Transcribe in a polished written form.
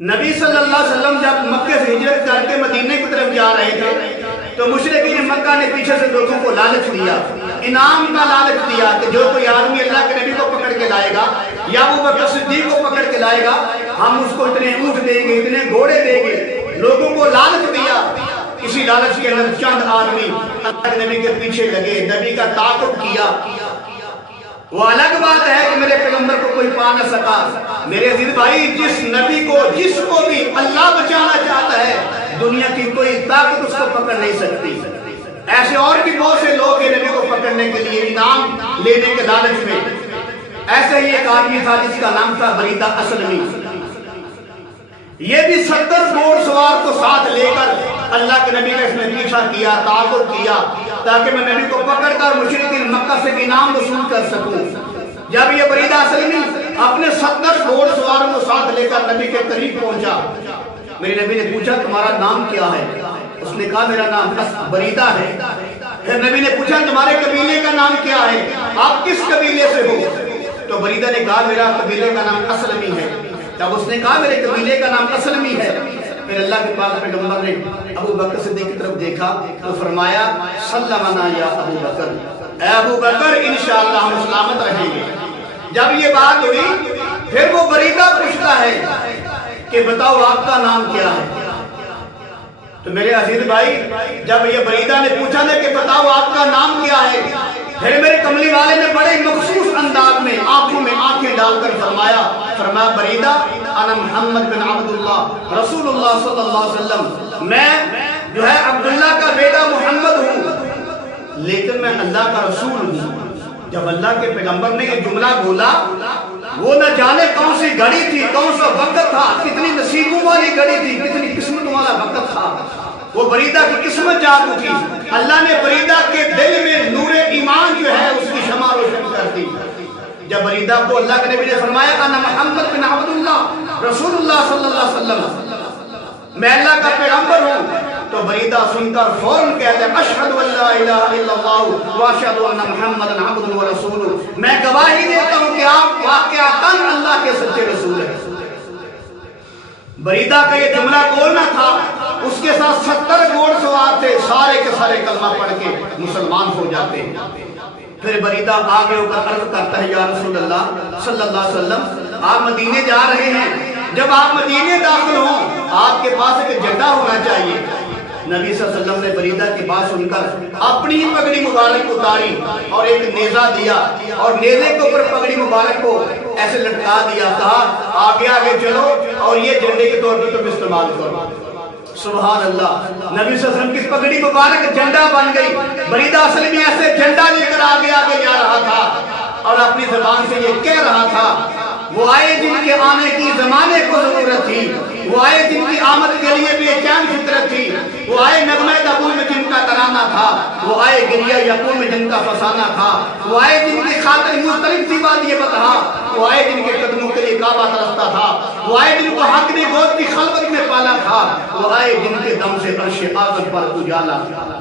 نبی صلی اللہ علیہ وسلم جب مکہ سے ہجرت کر کے مدینے کی طرف جا رہے تھے تو مشرکین مکہ نے پیچھے سے لوگوں کو لالچ دیا، انعام کا لالچ دیا کہ جو کوئی آدمی اللہ کے نبی کو پکڑ کے لائے گا یا ابو بکر صدیق کو پکڑ کے لائے گا ہم اس کو اتنے اونٹ دیں گے، اتنے گھوڑے دیں گے۔ لوگوں کو لالچ دیا۔ اسی لالچ کے اندر چند آدمی اللہ کے نبی کے پیچھے لگے، نبی کا تعاقب کیا۔ وہ الگ بات ہے کہ میرے پیغمبر کو کوئی پا نہ سکا۔ میرے عزیز بھائی، جس نبی کو جس کو بھی اللہ بچانا چاہتا ہے دنیا کی کوئی طاقت اس کو پکڑ نہیں سکتی۔ ایسے اور بھی بہت سے لوگ ہیں نبی کو پکڑنے کے لیے انعام لینے کے لالچ میں۔ ایسے ہی ایک آدمی تھا جس کا نام تھا بریدہ اسلمی۔ یہ بھی 70 گھوڑ سوار کو ساتھ لے کر اللہ کے نبی کا اس نے پیچھا کیا، تعاقب کیا تاکہ میں نبی کو پکڑ کر مشرکین مکہ سے انعام وصول کر سکوں۔ جب یہ بریدہ اسلمی اپنے 70 گھوڑ سواروں کو ساتھ لے کر نبی کے قریب پہنچا، میرے نبی نے پوچھا تمہارا نام کیا ہے؟ اس نے کہا میرا نام بریدہ ہے۔ پھر نبی نے پوچھا تمہارے قبیلے کا نام کیا ہے؟ آپ کس قبیلے سے ہو؟ تو بریدہ نے کہا میرا قبیلے کا نام اسلمی ہے۔ جب اس نے کہا میرے قبیلے کا نام اسلمی ہے، پھر اللہ کے پاک پیغمبر نے ابو بکر صدیق کی طرف دیکھا تو فرمایا سلمنا یا ابو بکر، اے ابو بکر انشاءاللہ ہم سلامت رہیں گے۔ جب یہ بات ہوئی پھر وہ بریدہ پوچھتا ہے کہ بتاؤ آپ کا نام کیا ہے؟ تو میرے عزیز بھائی، جب یہ بریدہ نے پوچھا نا کہ بتاؤ آپ کا نام کیا ہے، پھر میرے کملی والے نے بڑے مخصوص انداز میں آنکھوں میں آنکھیں ڈال کر فرمایا بریدہ انا محمد بن عبداللہ رسول اللہ صلی اللہ علیہ وسلم، میں جو ہے عبداللہ کا بیٹا محمد ہوں لیکن میں اللہ کا رسول ہوں۔ جب اللہ کے پیغمبر نے یہ جملہ بولا، وہ نہ جانے کون سی گھڑی تھی، کون سا وقت تھا، کتنی نصیبوں والی گھڑی تھی، کتنی قسمت والا وقت تھا۔ وہ بریدہ کی قسمت جاگ اٹھی، اللہ نے بریدہ کے دل میں نور ایمان جو ہے اس کی شمع روشن کر دی۔ جب بریدہ کو اللہ کے نبی نے فرمایا انا محمد بن عبداللہ رسول اللہ صلی اللہ علیہ وسلم، میں اللہ کا پیغمبر ہوں، تو بریدہ سن کر فوراً کہتے ہیں اشہد ان لا الہ الا اللہ واشہد ان محمد عبدہ ورسولہ، میں گواہی دیتا ہوں کہ آپ واقعتاً اللہ کے سچے رسول ہیں۔ بریدہ کا یہ جملہ بولنا تھا، اس کے ساتھ 70 گھوڑ سوار تھے، سارے کے سارے کلمہ پڑھ کے مسلمان ہو جاتے ہیں۔ پھر بریدہ آگے ہو کر عرض کرتا ہے یا رسول اللہ صلی اللہ علیہ وسلم، آپ مدینے جا رہے ہیں، جب آپ مدینے داخل ہوں آپ کے پاس ایک جھنڈا ہونا چاہیے۔ نبی صلی اللہ علیہ وسلم نے بریدہ کی بات سن کر اپنی ہی پگڑی مبارک اتاری اور ایک نیزہ دیا اور نیزے کے اوپر پگڑی مبارک کو ایسے لٹکا دیا، کہا آگے آگے چلو اور یہ جھنڈے کے طور پر تم استعمال کرو۔ سبحان اللہ، نبی صلی اللہ علیہ وسلم کی پگڑی مبارک جھنڈا بن گئی۔ بریدہ اصل میں ایسے جھنڈا لے کر آگے آگے جا رہا تھا اور اپنی زبان سے یہ کہہ رہا تھا وہ آئے جن کے آنے کی زمانے کو ضرورت تھی، وہ آئے جن کی آمد کے لیے بے چین فطرت تھی، وہ آئے نغمہ دبول میں جن کا ترانہ تھا، وہ آئے گریہ یقول میں جن کا فسانہ تھا، وہ آئے جن کی خاطر مختلف تھی وادی بطحا، وہ آئے جن کے قدموں کے لیے کعبہ ترستا تھا، وہ آئے جن کو حق نے گود کی خلوت میں پالا تھا، وہ آئے جن کے دم سے عرش اعظم پر اجالا تھا۔